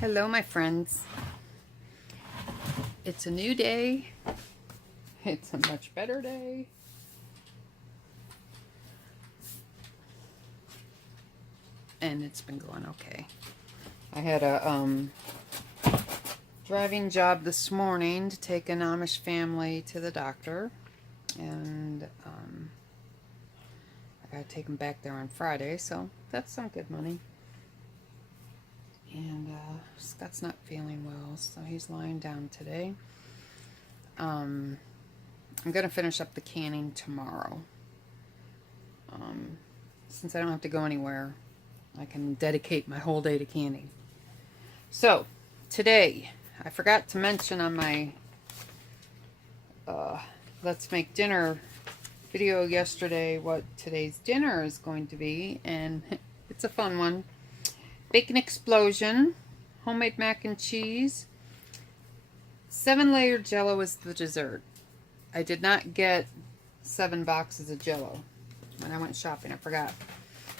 Hello, my friends. It's a new day. It's a much better day. And it's been going okay. I had a driving job this morning to take an Amish family to the doctor. And I gotta take them back there on Friday, so that's some good money. And Scott's not feeling well, so he's lying down today. I'm gonna finish up the canning tomorrow. Since I don't have to go anywhere, I can dedicate my whole day to canning. So today, I forgot to mention on my Let's Make Dinner video yesterday what today's dinner is going to be, and it's a fun one. Bacon explosion, homemade mac and cheese, 7-layer Jell-O is the dessert. I did not get 7 boxes of Jell-O when I went shopping. I forgot.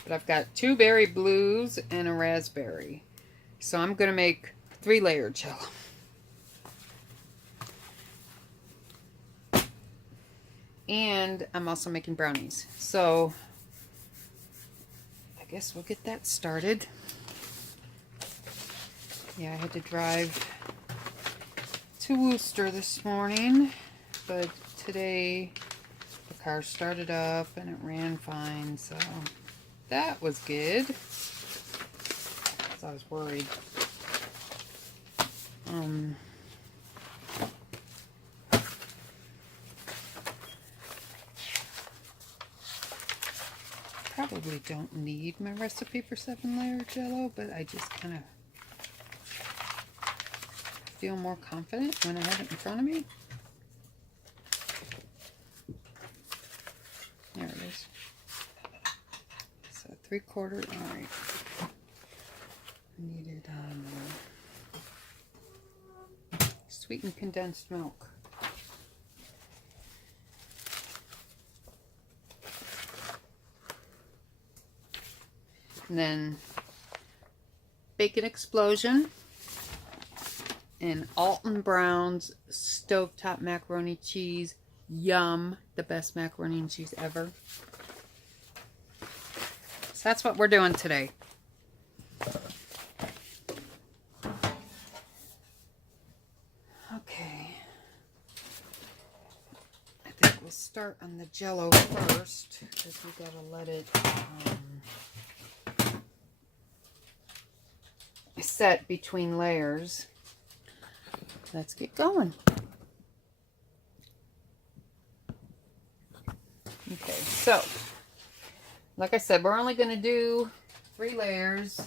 But I've got 2 berry blues and a raspberry. So I'm going to make 3-layer Jell-O. And I'm also making brownies. So I guess we'll get that started. Yeah, I had to drive to Worcester this morning, but today the car started up and it ran fine, so that was good. I was worried. Probably don't need my recipe for 7-layer Jell-O, but I just kind of feel more confident when I have it in front of me. There it is. So 3/4, all right. I needed sweetened condensed milk. And then bacon explosion. And Alton Brown's Stovetop Macaroni Cheese. Yum. The best macaroni and cheese ever. So that's what we're doing today. Okay. I think we'll start on the Jell-O first, because we gotta let it set between layers. Let's get going. Okay, so like I said, we're only going to do 3 layers.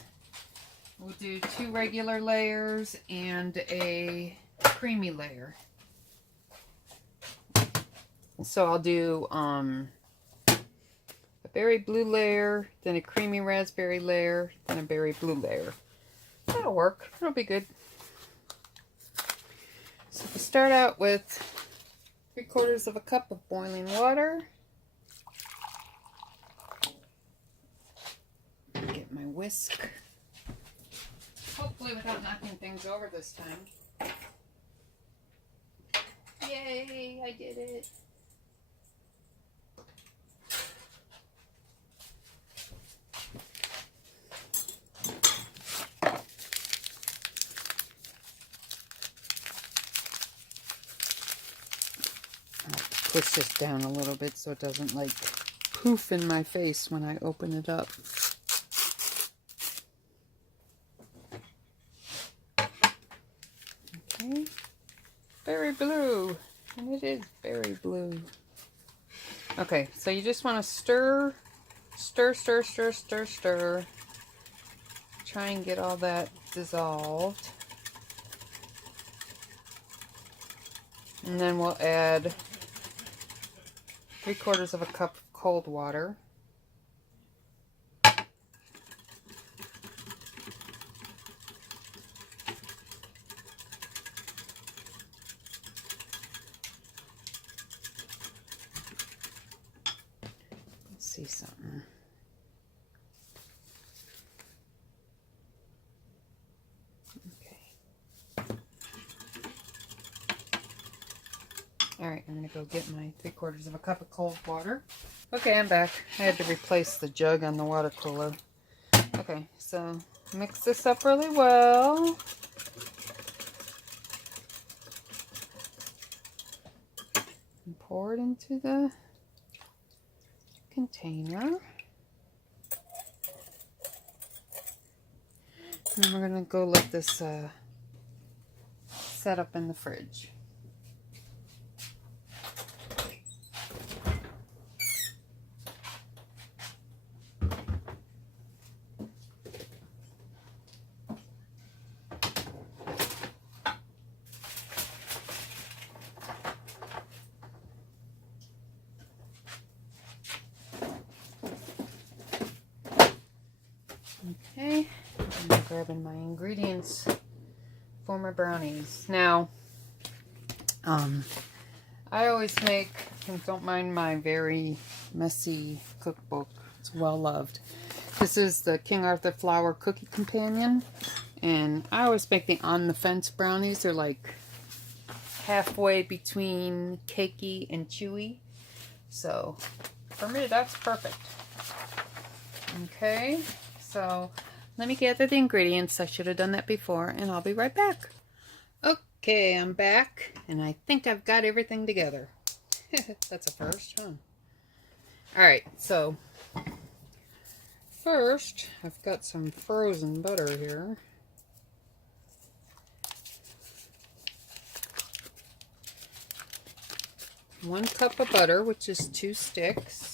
We'll do 2 regular layers and a creamy layer. So I'll do a berry blue layer, then a creamy raspberry layer, then a berry blue layer. That'll work. It'll be good. So we start out with 3/4 of a cup of boiling water. Get my whisk. Hopefully without knocking things over this time. Yay, I did it. Push this down a little bit so it doesn't like poof in my face when I open it up. Okay, berry blue, and it is berry blue. Okay, so you just want to stir, stir, stir, stir, stir, stir. Try and get all that dissolved. And then we'll add 3/4 of a cup of cold water. Let's see something. Alright, I'm going to go get my 3/4 of a cup of cold water. Okay, I'm back. I had to replace the jug on the water cooler. Okay, so mix this up really well. And pour it into the container. And then we're going to go let this set up in the fridge. Okay, I'm grabbing my ingredients for my brownies. Now, I always make, and don't mind my very messy cookbook, it's well loved. This is the King Arthur Flour Cookie Companion, and I always make the On-the-Fence-Brownies. They're like halfway between cakey and chewy, so for me that's perfect. Okay, so let me gather the ingredients. I should have done that before, and I'll be right back. Okay, I'm back, and I think I've got everything together. That's a first, huh? Alright, so first, I've got some frozen butter here. One cup of butter, which is 2 sticks.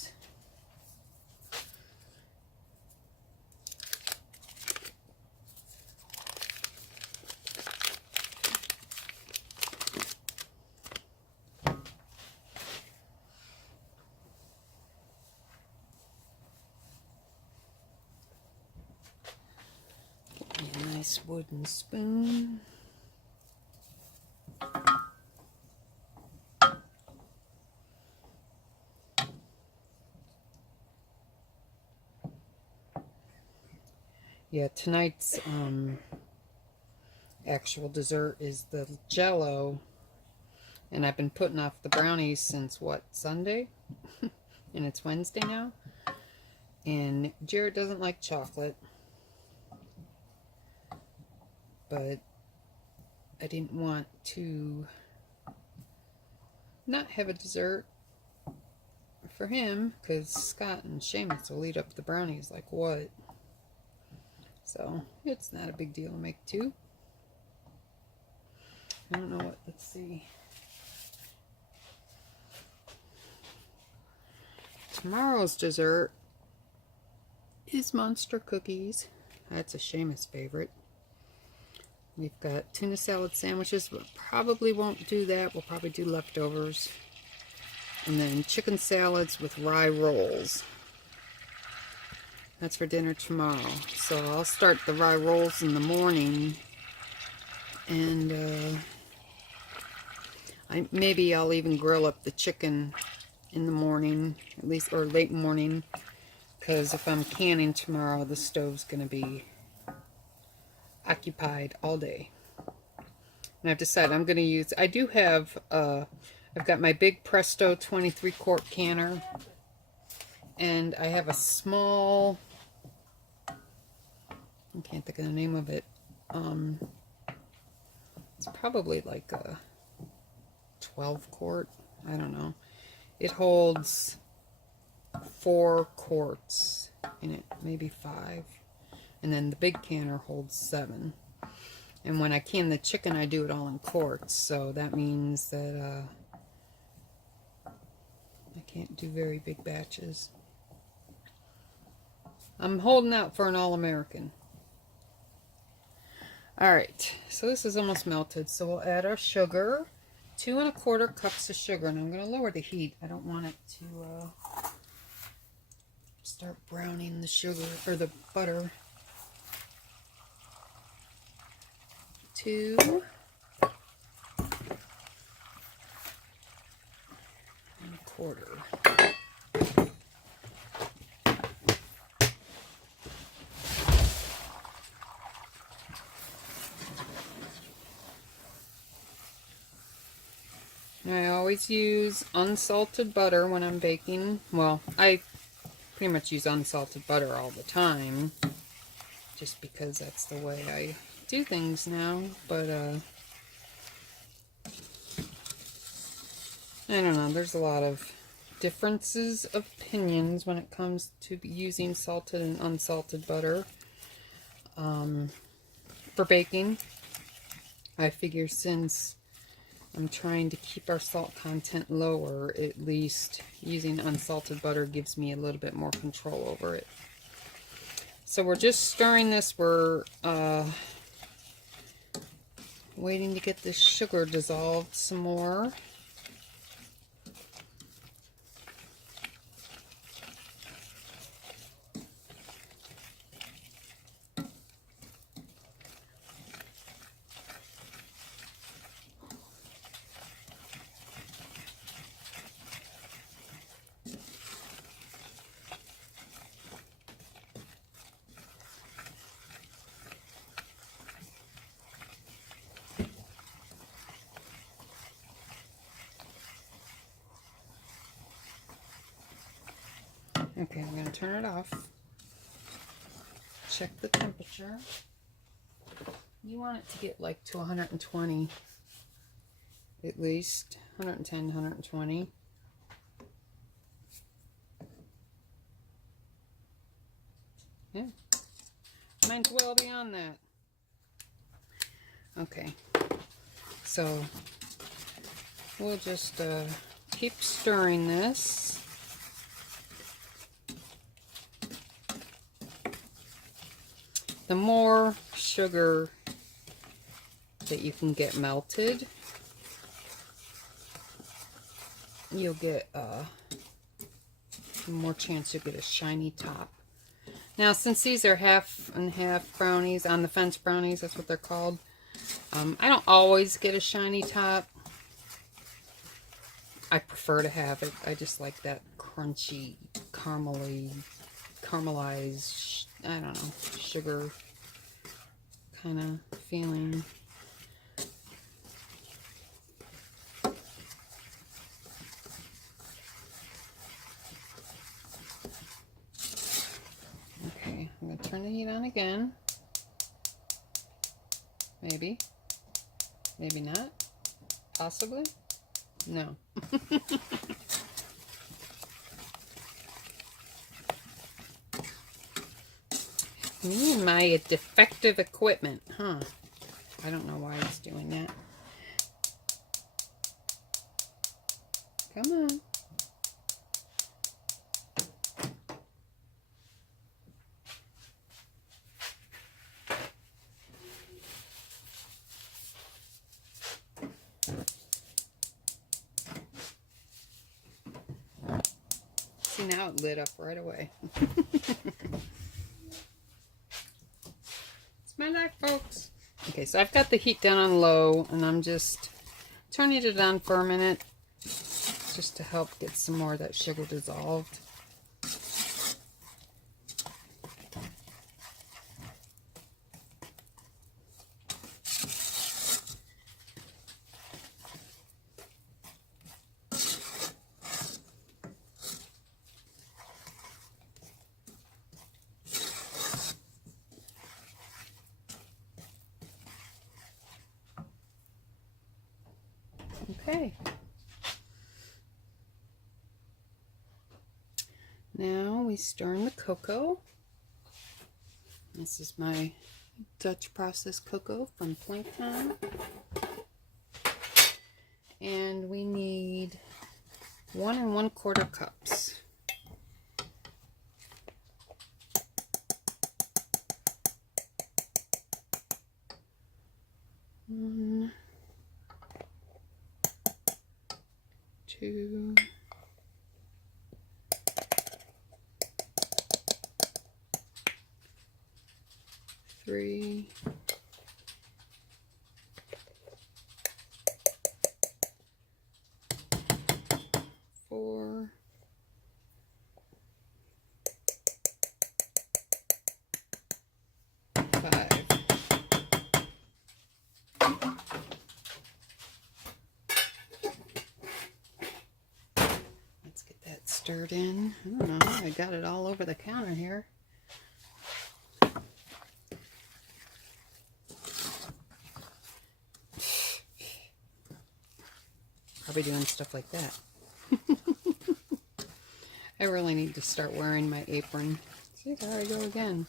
Nice wooden spoon. Yeah, tonight's actual dessert is the Jell-O, and I've been putting off the brownies since what, Sunday? And it's Wednesday now. And Jared doesn't like chocolate, but I didn't want to not have a dessert for him, because Scott and Seamus will eat up the brownies like what? So it's not a big deal to make 2. I don't know what, let's see. Tomorrow's dessert is monster cookies. That's a Seamus favorite. We've got tuna salad sandwiches, but probably won't do that. We'll probably do leftovers. And then chicken salads with rye rolls. That's for dinner tomorrow. So I'll start the rye rolls in the morning. And maybe I'll even grill up the chicken in the morning, at least, or late morning. Because if I'm canning tomorrow, the stove's going to be occupied all day. And I've decided I'm going to use, I do have, I've got my big Presto 23-quart canner, and I have a small, I can't think of the name of it, it's probably like a 12-quart, I don't know. It holds 4 quarts in it, maybe 5. And then the big canner holds 7. And when I can the chicken, I do it all in quarts. So that means that I can't do very big batches. I'm holding out for an All-American. Alright, so this is almost melted. So we'll add our sugar. 2 1/4 cups of sugar. And I'm going to lower the heat. I don't want it to start browning the sugar, or the butter. 2 1/4. I always use unsalted butter when I'm baking. Well, I pretty much use unsalted butter all the time, just because that's the way I do things now. But I don't know, there's a lot of differences of opinions when it comes to using salted and unsalted butter for baking. I figure since I'm trying to keep our salt content lower, at least using unsalted butter gives me a little bit more control over it. So we're just stirring this. We're waiting to get the sugar dissolved some more. Okay, I'm going to turn it off. Check the temperature. You want it to get like to 120, at least 110, 120. Yeah, mine's well beyond that. Okay, so we'll just keep stirring this. The more sugar that you can get melted, you'll get more chance you'll get a shiny top. Now, since these are half and half brownies, on-the-fence brownies, that's what they're called, I don't always get a shiny top. I prefer to have it. I just like that crunchy, caramelized, I don't know, sugar kind of feeling. Okay, I'm going to turn the heat on again. Maybe. Maybe not. Possibly. No. Me and my defective equipment, huh? I don't know why it's doing that. Come on. See, now it lit up right away. My life, folks. Okay, so I've got the heat down on low, and I'm just turning it on for a minute just to help get some more of that sugar dissolved. Okay. Now we stir in the cocoa. This is my Dutch processed cocoa from Plankton. And we need 1 1/4 cups. One, 2, 3, 4, 5. stirred in. I don't know, I got it all over the counter here. Probably doing stuff like that. I really need to start wearing my apron. See, there I go again.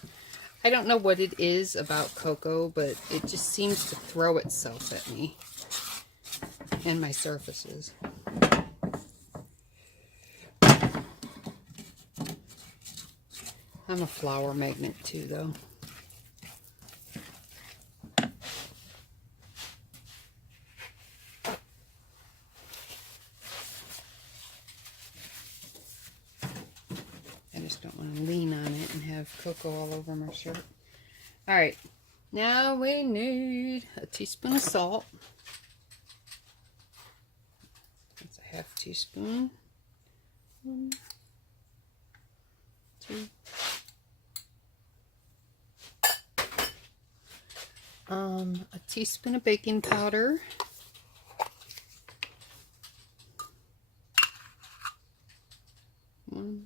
I don't know what it is about cocoa, but it just seems to throw itself at me and my surfaces. I'm a flower magnet too, though. I just don't want to lean on it and have cocoa all over my shirt. Alright, now we need a teaspoon of salt. That's a half teaspoon. 1, 2. A teaspoon of baking powder. 1,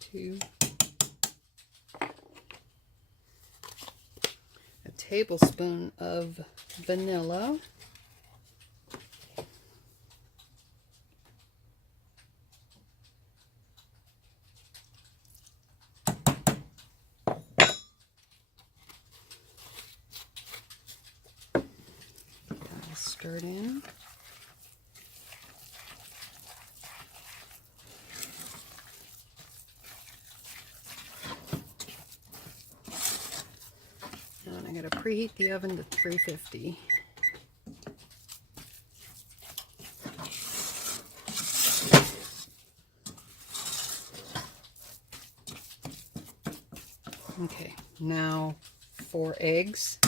2. A tablespoon of vanilla. Stir it in. And I gotta preheat the oven to 350. Okay, now 4 eggs.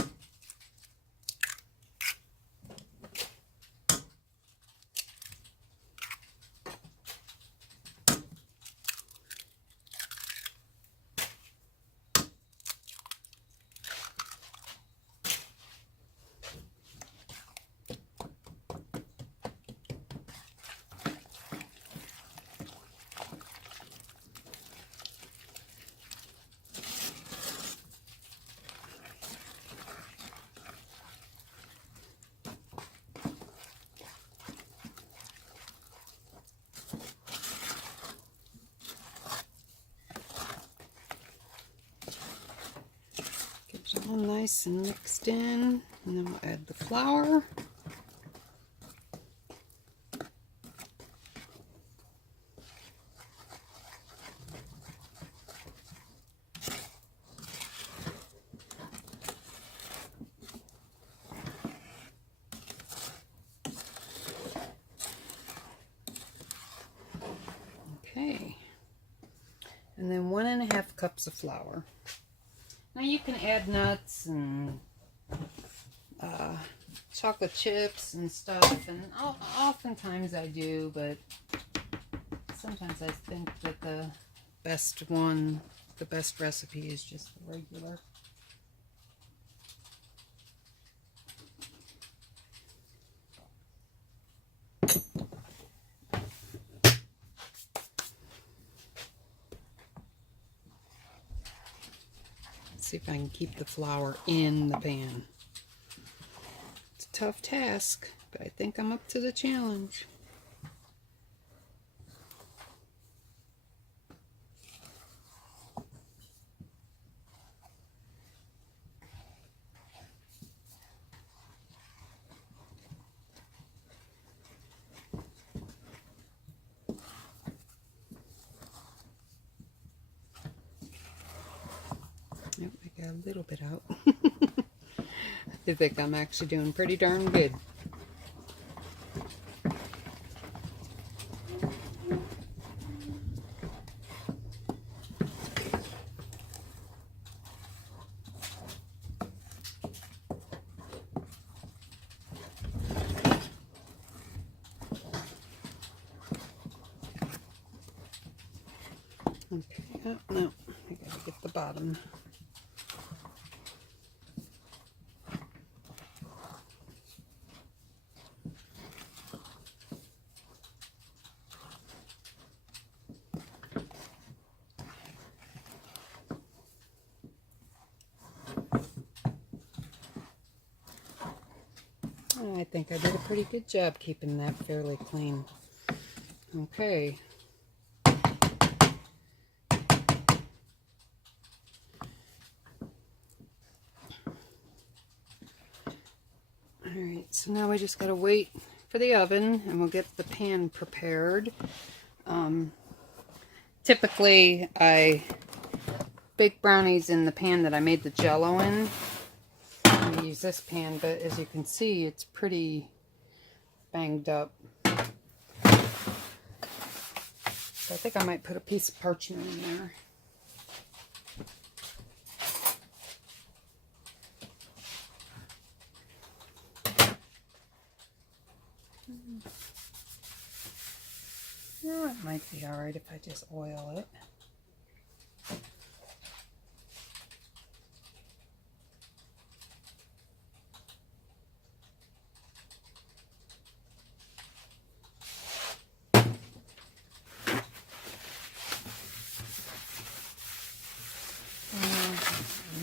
All nice and mixed in, and then we'll add the flour. Okay, and then 1½ cups of flour. Now you can add nuts and chocolate chips and stuff, and oftentimes I do, but sometimes I think that the best recipe is just the regular. See if I can keep the flour in the pan. It's a tough task, but I think I'm up to the challenge. Yep, I got a little bit out. I think I'm actually doing pretty darn good. Okay, oh, no, I gotta get the bottom. I think I did a pretty good job keeping that fairly clean. Okay. Alright, so now we just gotta wait for the oven and we'll get the pan prepared. Typically I bake brownies in the pan that I made the Jell-O in. I'm going to use this pan, but as you can see, it's pretty banged up. So I think I might put a piece of parchment in there. Oh, it might be alright if I just oil it.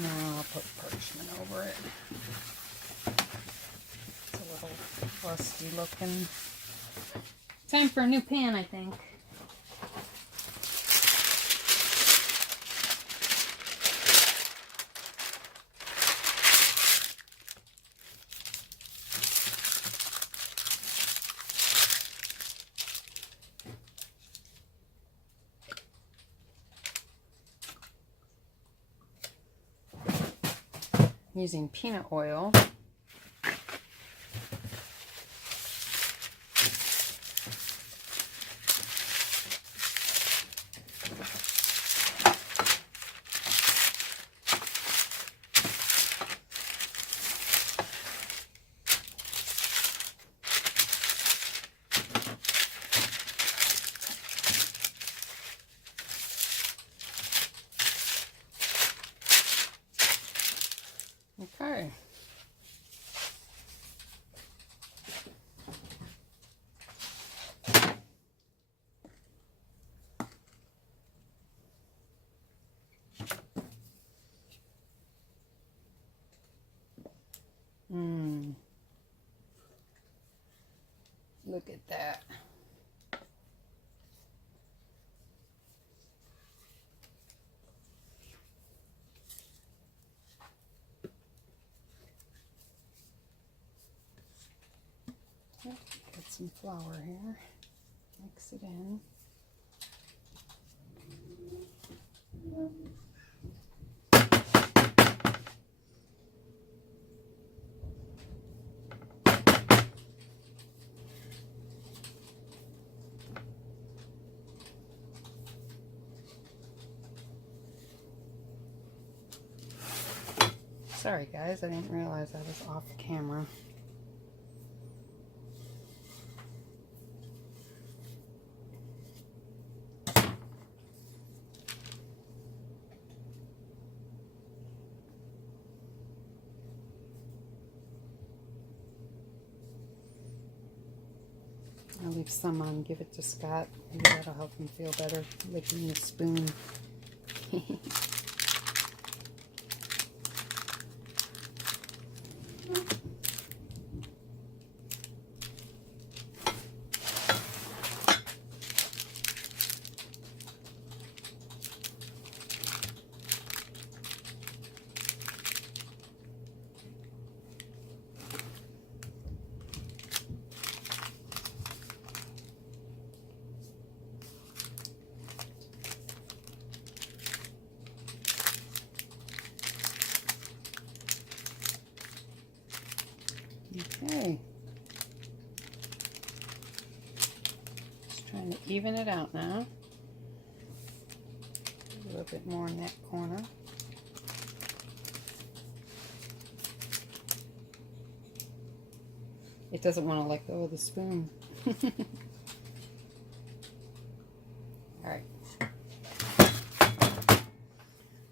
No, I'll put parchment over it. It's a little rusty looking. Time for a new pan, I think. Using peanut oil. Okay. Look at that. Get some flour here. Mix it in. Sorry guys, I didn't realize I was off camera. I'll leave some on, give it to Scott. Maybe that'll help him feel better, licking the spoon. Okay. Just trying to even it out now. A little bit more in that corner. It doesn't want to let go of the spoon. Alright.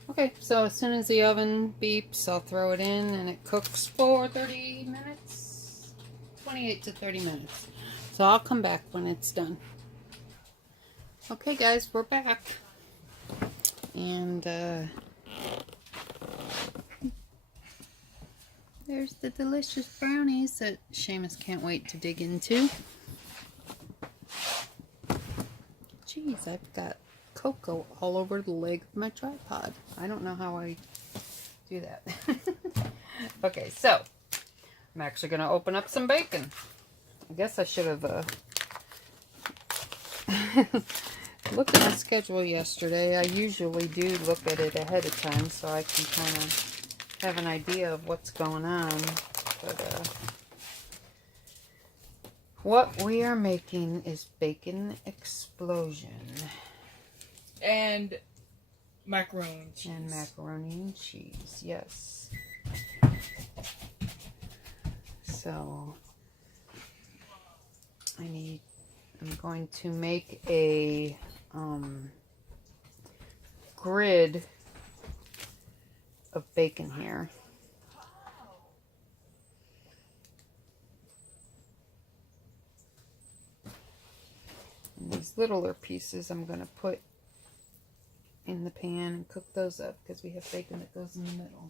Okay, so as soon as the oven beeps, I'll throw it in and it cooks for 30 minutes, 28 to 30 minutes. So I'll come back when it's done. Okay guys, we're back. And There's the delicious brownies that Seamus can't wait to dig into. Jeez, I've got cocoa all over the leg of my tripod. I don't know how I do that. Okay, so I'm actually going to open up some bacon. I guess I should have looked at my schedule yesterday. I usually do look at it ahead of time so I can kind of have an idea of what's going on. But what we are making is bacon explosion. And macaroni and cheese. And macaroni and cheese, yes. So I'm going to make a grid of bacon here. And these littler pieces I'm going to put in the pan and cook those up because we have bacon that goes in the middle.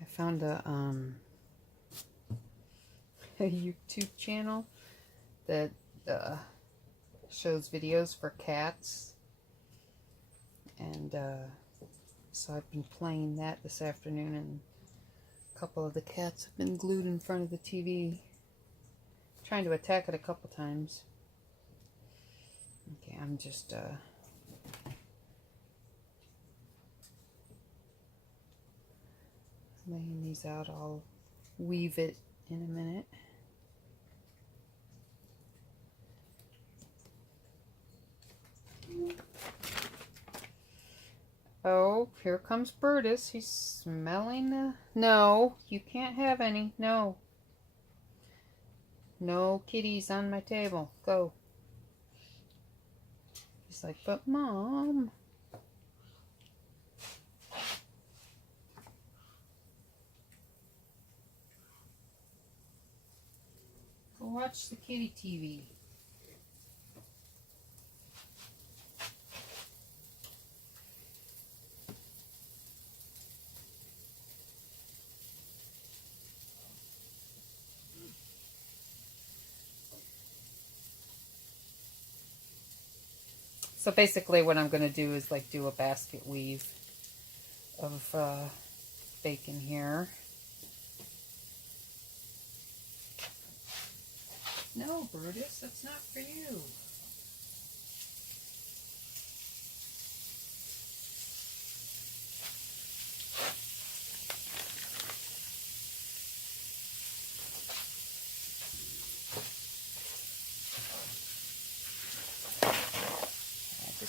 I found a YouTube channel that shows videos for cats, and so I've been playing that this afternoon, and a couple of the cats have been glued in front of the TV, trying to attack it a couple times. Okay, I'm just laying these out. I'll weave it in a minute. Oh, here comes Brutus. He's smelling No, you can't have any. No. No kitties on my table. Go. He's like, but Mom. Go watch the kitty TV. So basically what I'm going to do is like do a basket weave of bacon here. No, Brutus, that's not for you.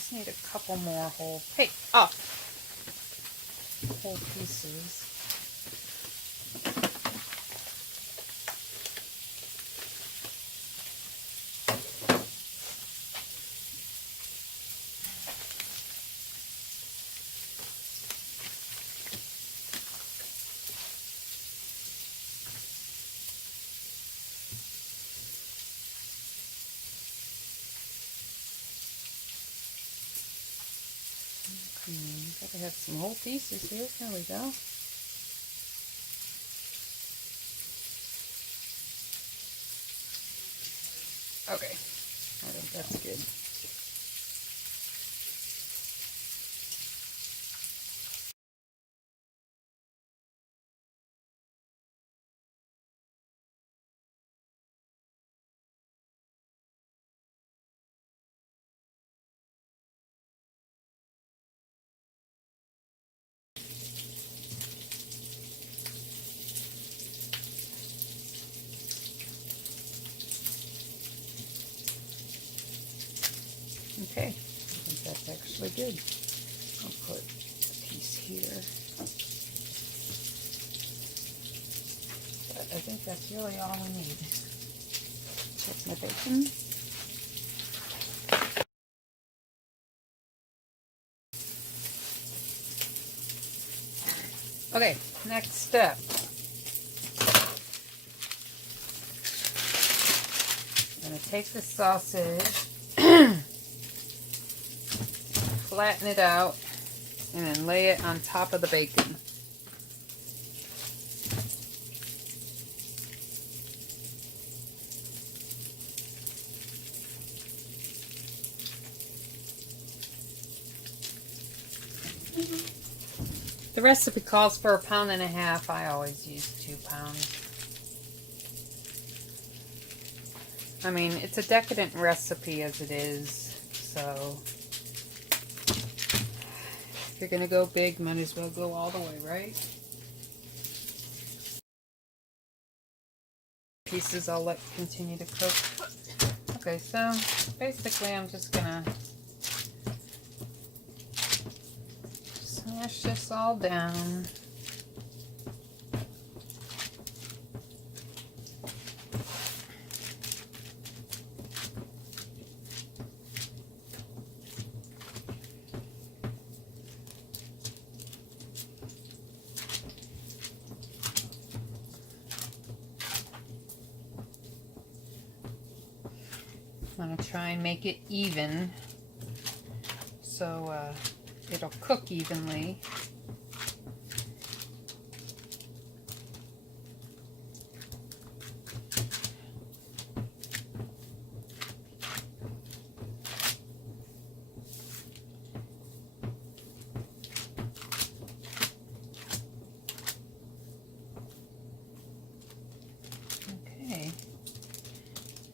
Need a couple more whole, hey, up, whole pieces. Gotta have some whole pieces here. There we go. Okay, I think that's good. Okay, I think that's actually good. I'll put a piece here. But I think that's really all we need. Check my bacon. Okay, next step. I'm going to take the sausage flatten it out and then lay it on top of the bacon. The recipe calls for 1.5 pounds. I always use 2 pounds. I mean, it's a decadent recipe as it is, so if you're gonna go big, might as well go all the way, right? Pieces I'll let continue to cook. Okay, so basically I'm just gonna smash this all down. I'm going to try and make it even so it'll cook evenly. Okay,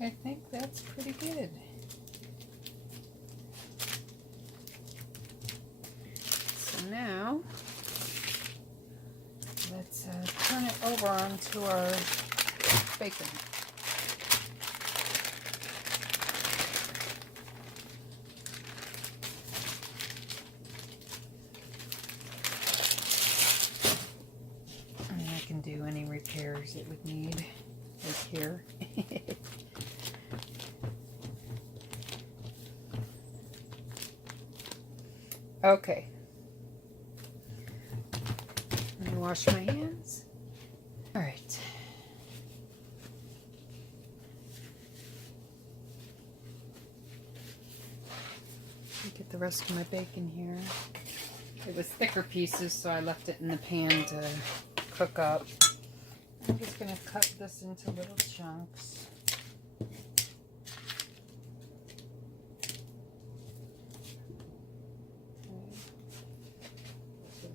I think that's pretty good. So now let's turn it over onto our bacon. And I can do any repairs it would need right here. Okay. Let me wash my hands. All right. Get the rest of my bacon here. It was thicker pieces, so I left it in the pan to cook up. I'm just going to cut this into little chunks.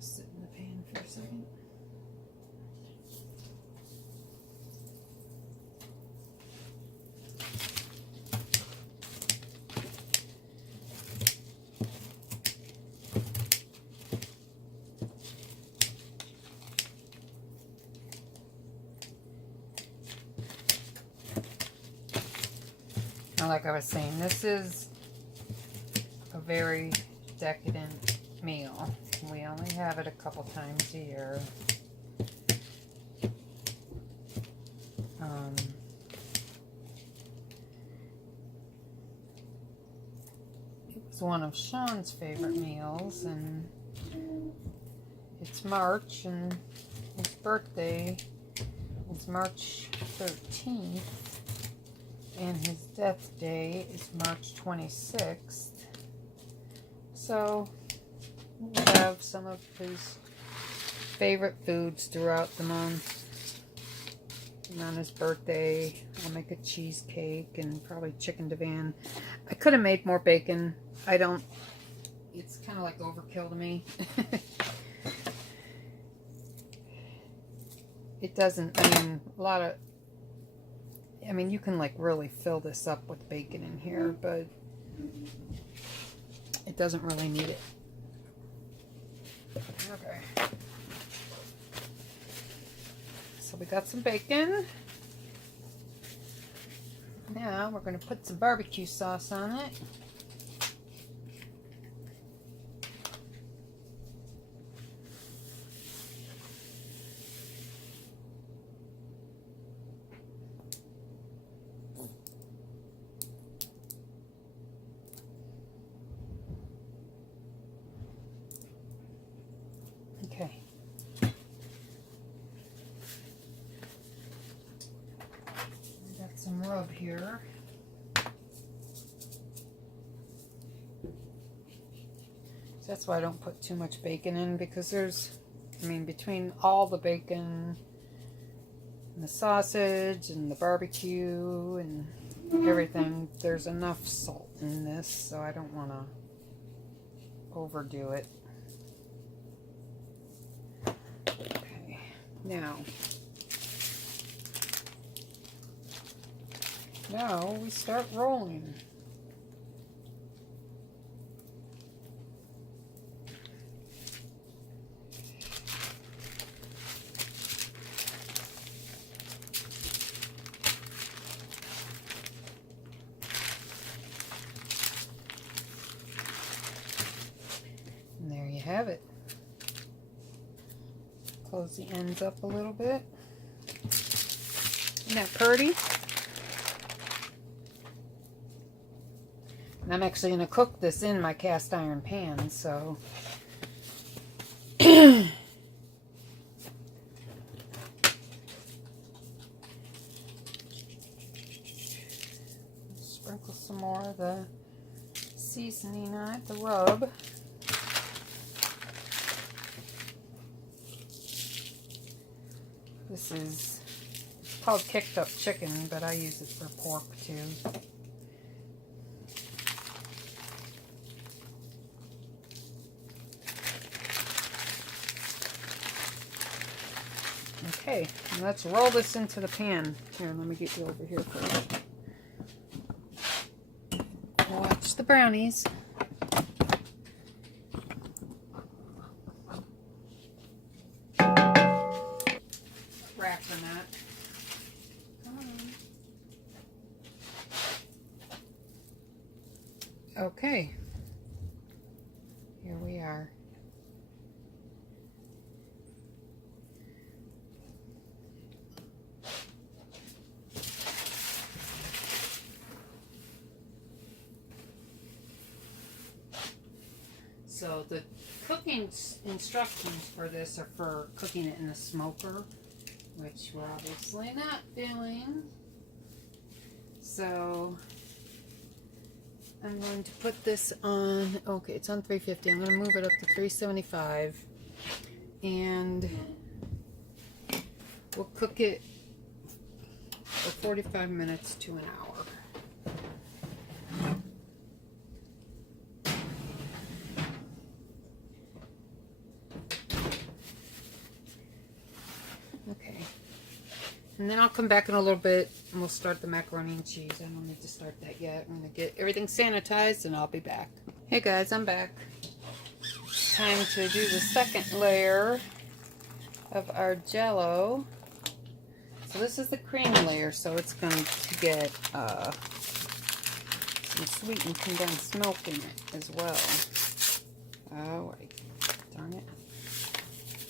Sit in the pan for a second. Now, like I was saying, this is a very decadent meal. We only have it a couple times a year. It was one of Sean's favorite meals, and it's March, and his birthday is March 13th, and his death day is March 26th. So we'll have some of his favorite foods throughout the month. And on his birthday, I'll make a cheesecake and probably chicken divan. I could have made more bacon. I don't, it's kind of like overkill to me. It doesn't, I mean, you can like really fill this up with bacon in here, but it doesn't really need it. Okay. So we got some bacon. Now we're going to put some barbecue sauce on it. Okay. Got some rub here. That's why I don't put too much bacon in, because there's, I mean, between all the bacon and the sausage and the barbecue and everything, there's enough salt in this, so I don't want to overdo it. Okay, now we start rolling. And there you have it. Close the ends up a little bit. Isn't that pretty? And I'm actually going to cook this in my cast iron pan, so sprinkle some more of the seasoning on it, the rub. This is called kicked up chicken, but I use it for pork too. Okay, let's roll this into the pan. Here, let me get you over here first. Watch the brownies. Wrap them up. Okay, here we are. So the cooking instructions for this are for cooking it in a smoker, which we're obviously not doing. So I'm going to put this on, okay, it's on 350. I'm going to move it up to 375. And we'll cook it for 45 minutes to an hour. And then I'll come back in a little bit and we'll start the macaroni and cheese. I don't need to start that yet. I'm going to get everything sanitized and I'll be back. Hey guys, I'm back. Time to do the second layer of our Jell-O. So this is the cream layer, so it's going to get some sweetened condensed milk in it as well. Oh, wait. Darn it.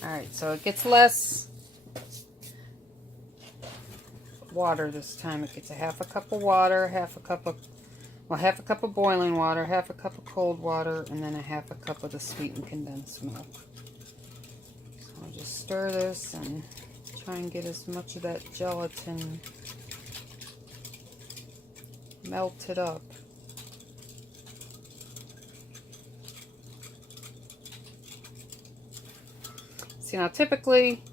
Alright, so it gets less water this time. It gets a half a cup of water, half a cup of boiling water, half a cup of cold water, and then a half a cup of the sweetened condensed milk. So I'll just stir this and try and get as much of that gelatin melted up. See, now typically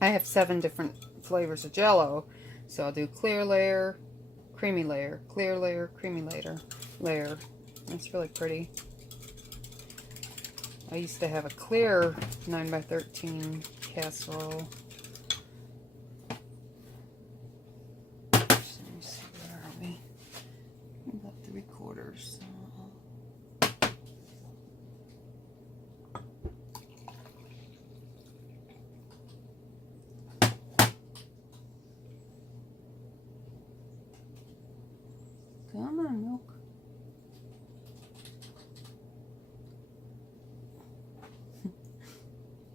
I have 7 different flavors of Jell-O, so I'll do clear layer, creamy layer, clear layer, creamy layer. That's really pretty. I used to have a clear 9x13 casserole. Let me see, where are we? About 3/4. Come on, milk.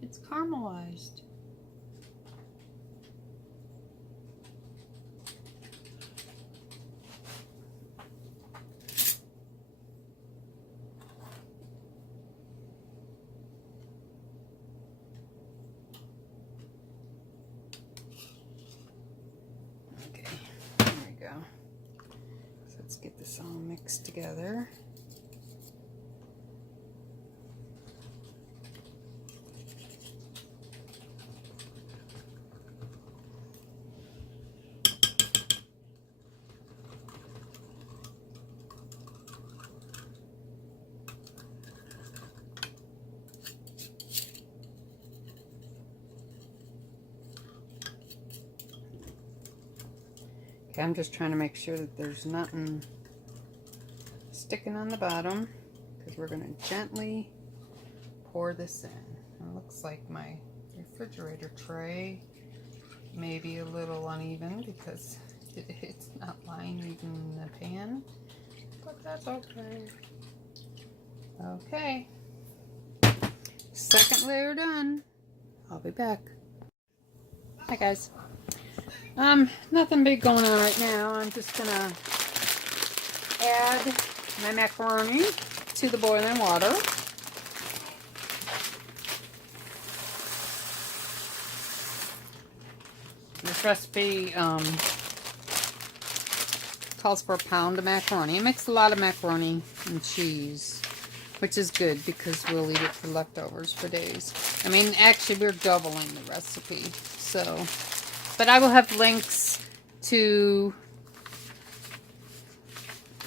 It's caramelized. Okay, there we go. Let's get this all mixed together. Okay, I'm just trying to make sure that there's nothing sticking on the bottom, because we're going to gently pour this in. It looks like my refrigerator tray may be a little uneven because it's not lying even in the pan, but that's okay. Okay, second layer done. I'll be back. Hi guys. Nothing big going on right now. I'm just gonna add my macaroni to the boiling water. This recipe calls for a pound of macaroni. It makes a lot of macaroni and cheese, which is good because we'll eat it for leftovers for days. I mean, actually, we're doubling the recipe, so. But I will have links to,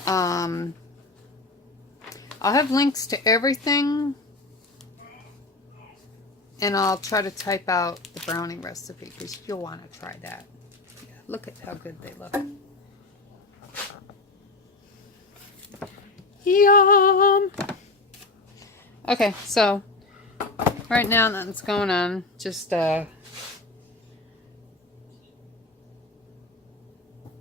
I'll have links to everything, and I'll try to type out the brownie recipe because you'll want to try that. Yeah, look at how good they look. Yum! Okay, so right now nothing's going on. Just the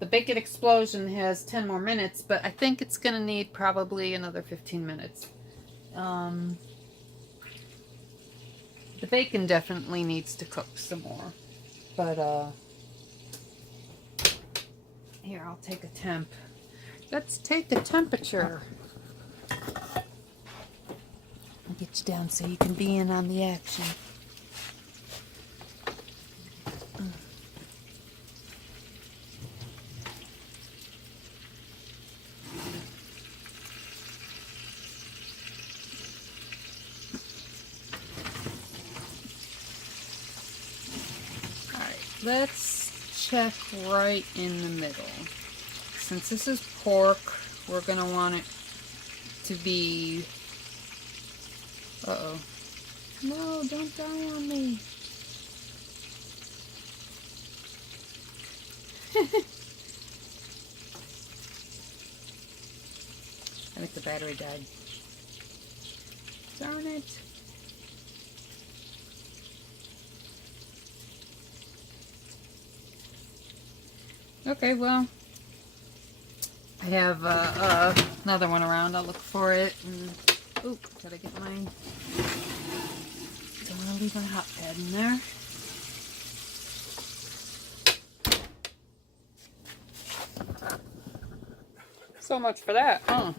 bacon explosion has 10 more minutes, but I think it's gonna need probably another 15 minutes. The bacon definitely needs to cook some more, but here, I'll take a temp. Let's take the temperature. I'll get you down so you can be in on the action. Alright, let's check right in the middle. Since this is pork, we're going to want it to be... Uh-oh. No, don't die on me. I think the battery died. Darn it. Okay, well, I have another one around. I'll look for it. And, oop, gotta get mine. Don't want to leave my hot pad in there. So much for that, huh?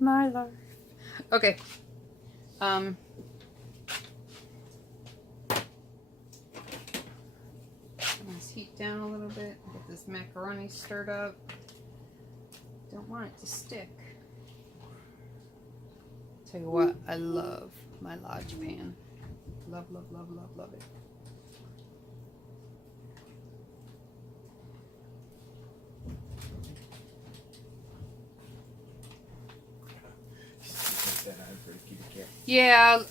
My life. Okay. Let's heat down a little bit. Get this macaroni stirred up. Don't want it to stick. Tell you what, I love my Lodge pan. Love, love, love, love, love it. Yeah,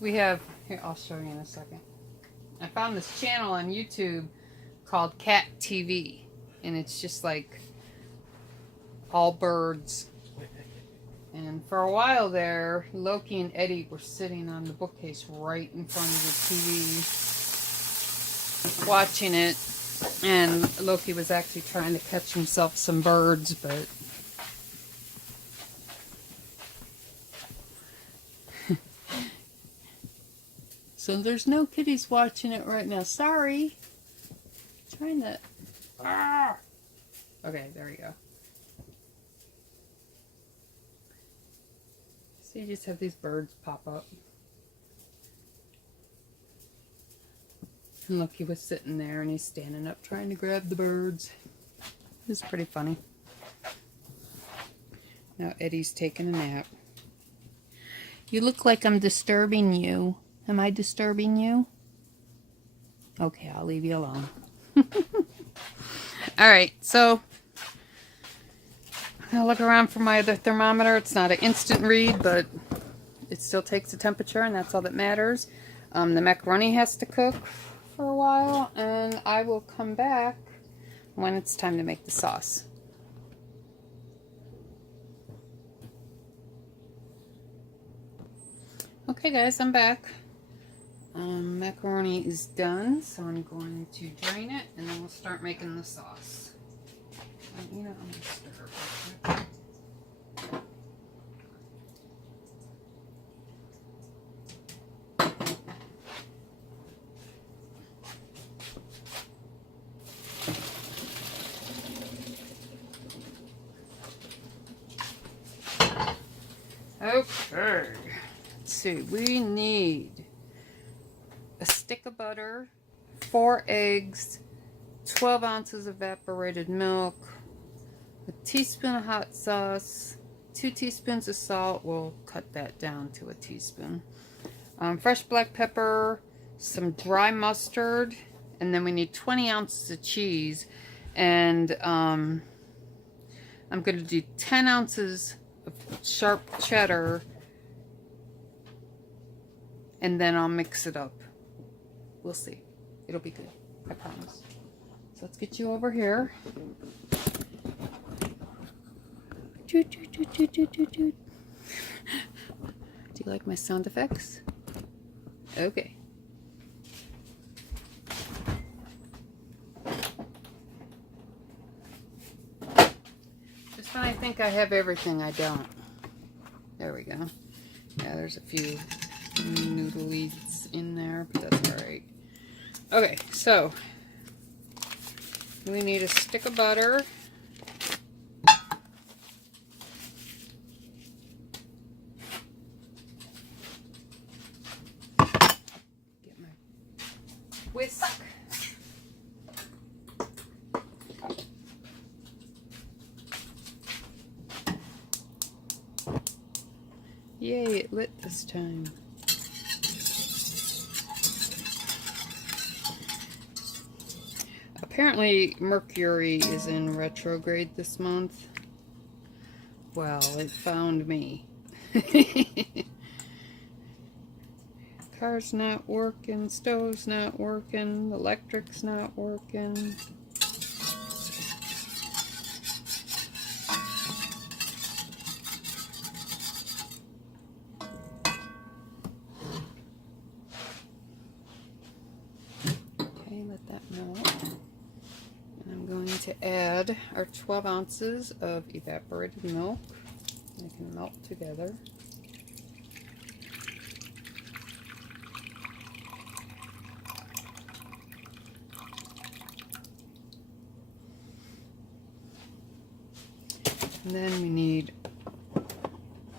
we have, here, I'll show you in a second. I found this channel on YouTube called Cat TV, and it's just like all birds. And for a while there, Loki and Eddie were sitting on the bookcase right in front of the TV watching it, and Loki was actually trying to catch himself some birds, but so there's no kitties watching it right now. Sorry. I'm trying to... Ah! Okay, there we go. So you just have these birds pop up. And look, he was sitting there and he's standing up trying to grab the birds. It's pretty funny. Now Eddie's taking a nap. You look like I'm disturbing you. Am I disturbing you? Okay, I'll leave you alone. Alright, so I'm going to look around for my other thermometer. It's not an instant read, but it still takes the temperature, and that's all that matters. The macaroni has to cook for a while, and I will come back when it's time to make the sauce. Okay guys, I'm back. Macaroni is done, so I'm going to drain it, and then we'll start making the sauce. You know, I'm going to stir it real quick. Okay, let's see, we need a stick of butter, 4 eggs, 12 ounces of evaporated milk, a teaspoon of hot sauce, 2 teaspoons of salt, we'll cut that down to a teaspoon, fresh black pepper, some dry mustard, and then we need 20 ounces of cheese, and I'm going to do 10 ounces of sharp cheddar, and then I'll mix it up. We'll see. It'll be good, I promise. So let's get you over here. Do you like my sound effects? Okay. Just when I think I have everything, I don't. There we go. Yeah, there's a few noodles in there, but that's alright. Okay, so we need a stick of butter. Get my whisk. Yay, it lit this time. Apparently Mercury is in retrograde this month. Well, it found me. Car's not working, stove's not working, electric's not working. Okay, let that melt. And I'm going to add our 12 ounces of evaporated milk. They can melt together. And then we need,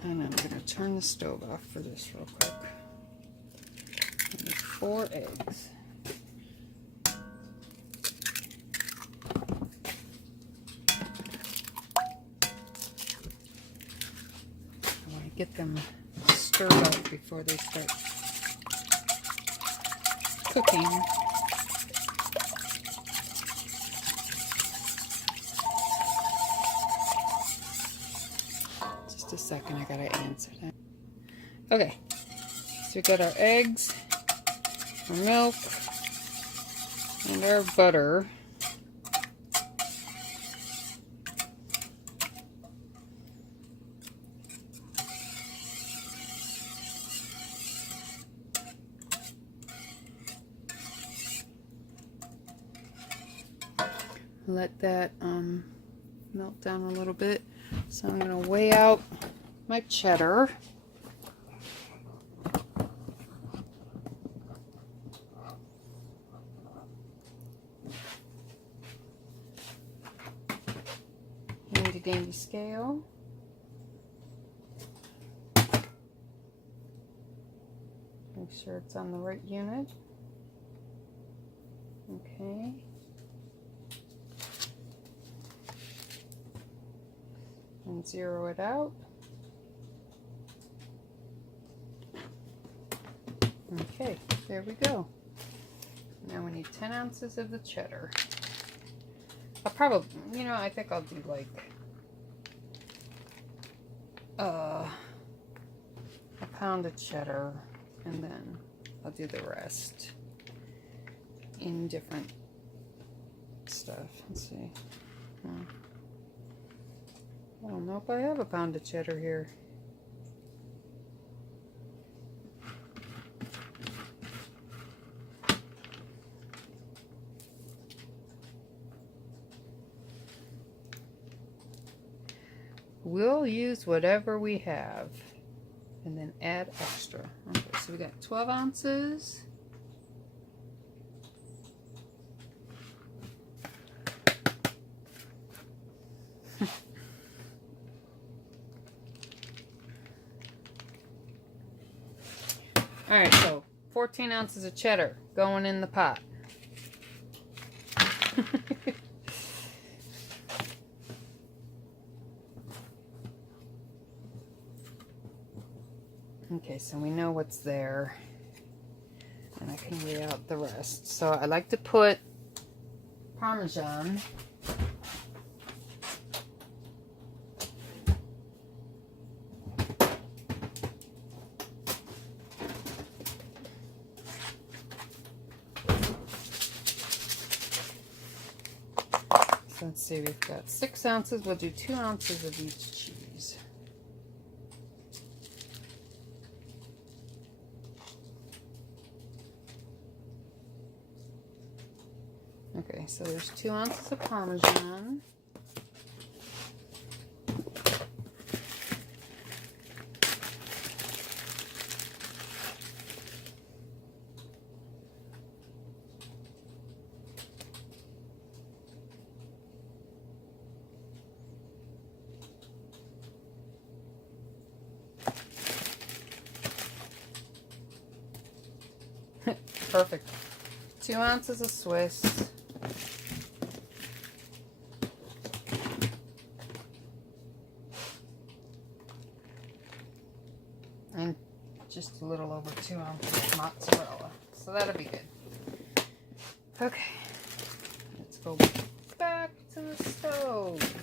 and I'm going to turn the stove off for this real quick. I need 4 eggs. I want to get them stirred up before they start cooking. Just a second, I gotta answer that. Okay, so we got our eggs, our milk, and our butter. Let that melt down a little bit. So I'm going to weigh out my cheddar. Handy dandy scale. Make sure it's on the right unit. Okay. And zero it out. Okay, there we go. Now we need 10 ounces of the cheddar. I'll probably, you know, I think I'll do like a pound of cheddar, and then I'll do the rest. in different stuff. Let's see. I don't know if I have a pound of cheddar here. We'll use whatever we have and then add extra. Okay, so we got 12 ounces. All right, so 14 ounces of cheddar going in the pot. Okay, so we know what's there, and I can lay out the rest. So I like to put Parmesan. So let's see, we've got 6 ounces. We'll do 2 ounces of each cheese. Okay, so there's 2 ounces of Parmesan. Perfect. 2 ounces of Swiss. And just a little over 2 ounces of mozzarella. So that'll be good. Okay. Let's go back to the stove.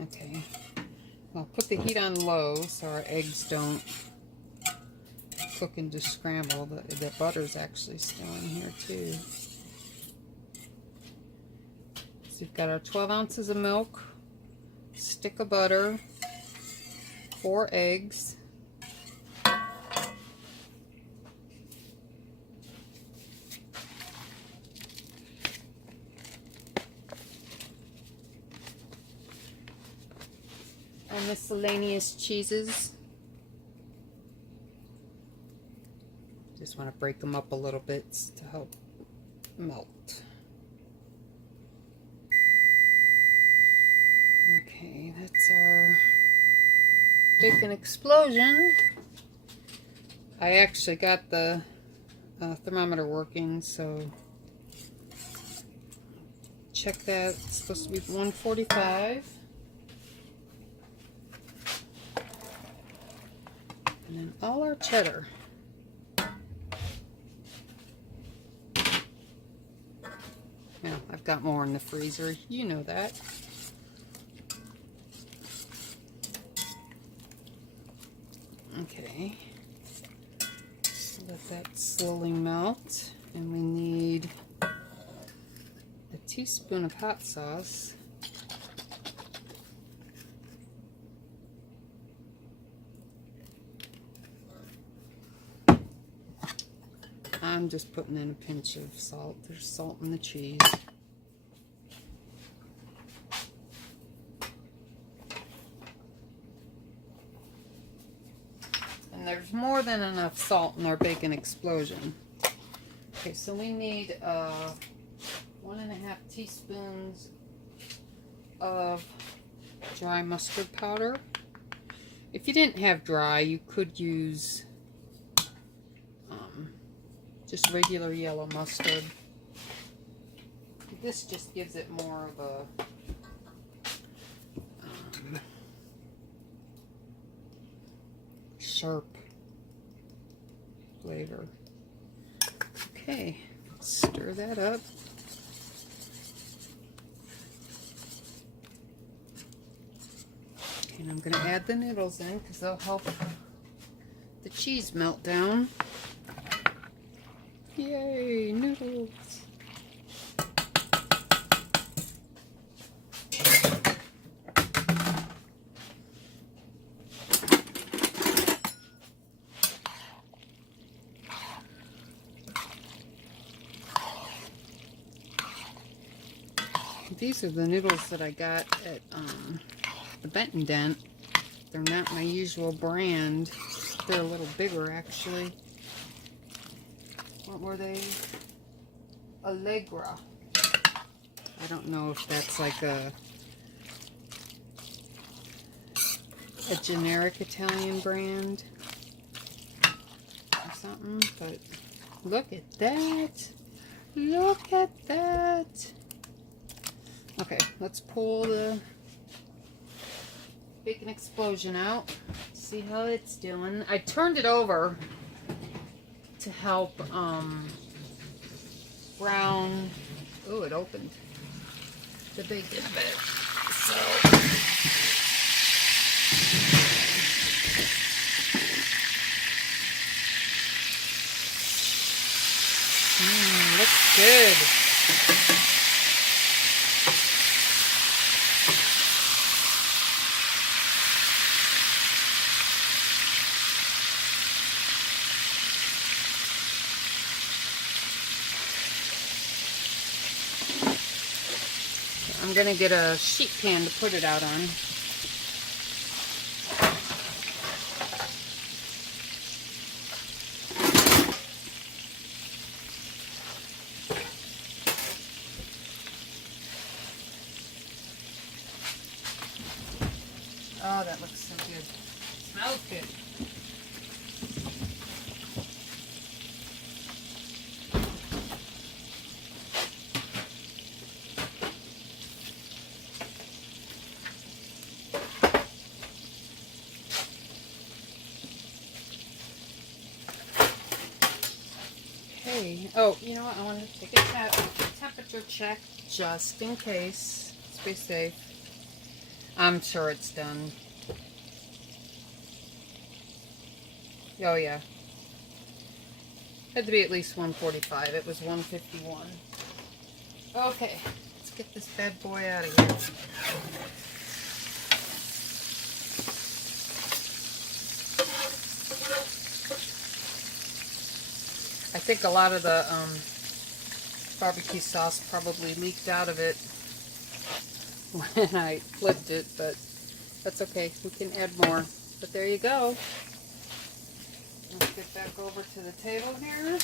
Okay. I'll put the heat on low so our eggs don't cook and just scramble. The butter's actually still in here too. So we've got our 12 ounces of milk, stick of butter, 4 eggs, our miscellaneous cheeses. Just want to break them up a little bit to help melt. Okay, that's our bacon explosion. I actually got the thermometer working, so check that. It's supposed to be 145. And then all our cheddar. Yeah, I've got more in the freezer. You know that. Okay. So let that slowly melt. And we need a teaspoon of hot sauce. I'm just putting in a pinch of salt. There's salt in the cheese. And there's more than enough salt in our bacon explosion. Okay, so we need 1.5 teaspoons of dry mustard powder. If you didn't have dry, you could use just regular yellow mustard. This just gives it more of a sharp flavor. Okay, stir that up. Okay, And I'm going to add the noodles in because they'll help the cheese melt down. Yay, noodles. These are the noodles that I got at the Benton Dent. They're not my usual brand. They're a little bigger, actually. What were they? Allegra. I don't know if that's like a generic Italian brand or something, but look at that. Look at that. Okay, let's pull the bacon explosion out. See how it's doing. I turned it over to help brown. Oh, it opened the bacon a bit. So looks good. I'm going to get a sheet pan to put it out on. Oh, that looks so good. Smells good. Oh, you know what? I want to take a temperature check just in case. Let's be safe. I'm sure it's done. Oh, yeah. Had to be at least 145. It was 151. Okay, let's get this bad boy out of here. I think a lot of the barbecue sauce probably leaked out of it when I flipped it, but that's okay. We can add more. But there you go. Let's get back over to the table here.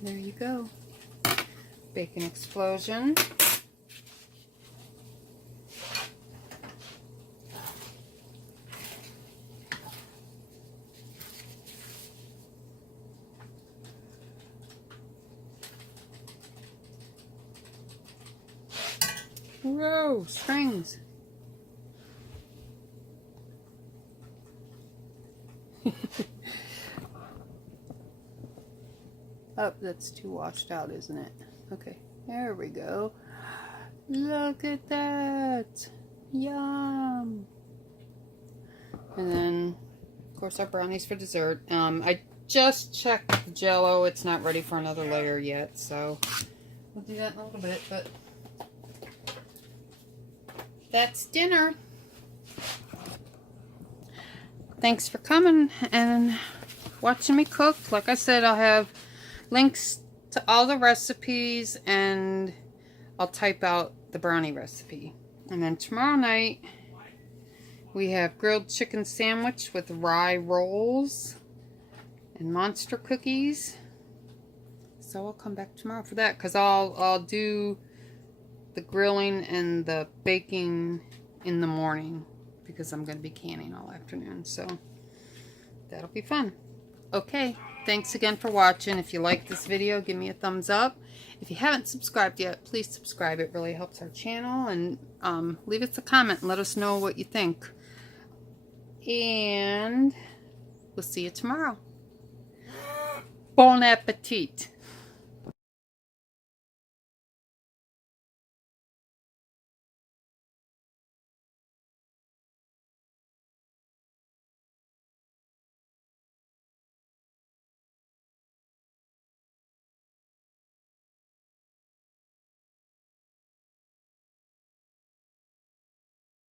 There you go. Bacon explosion. Whoa, springs. Oh, that's too washed out, isn't it? Okay, there we go. Look at that. Yum. And then, of course, our brownies for dessert. I just checked the Jell-O. It's not ready for another layer yet, so we'll do that in a little bit, but that's dinner. Thanks for coming and watching me cook. Like I said, I'll have links to all the recipes, and I'll type out the brownie recipe. And then tomorrow night we have grilled chicken sandwich with rye rolls and monster cookies. So I'll come back tomorrow for that, because I'll do the grilling and the baking in the morning, because I'm going to be canning all afternoon. So that'll be fun. Okay, thanks again for watching. If you like this video, give me a thumbs up. If you haven't subscribed yet, please subscribe. It really helps our channel. And leave us a comment and let us know what you think. And we'll see you tomorrow. Bon appetit.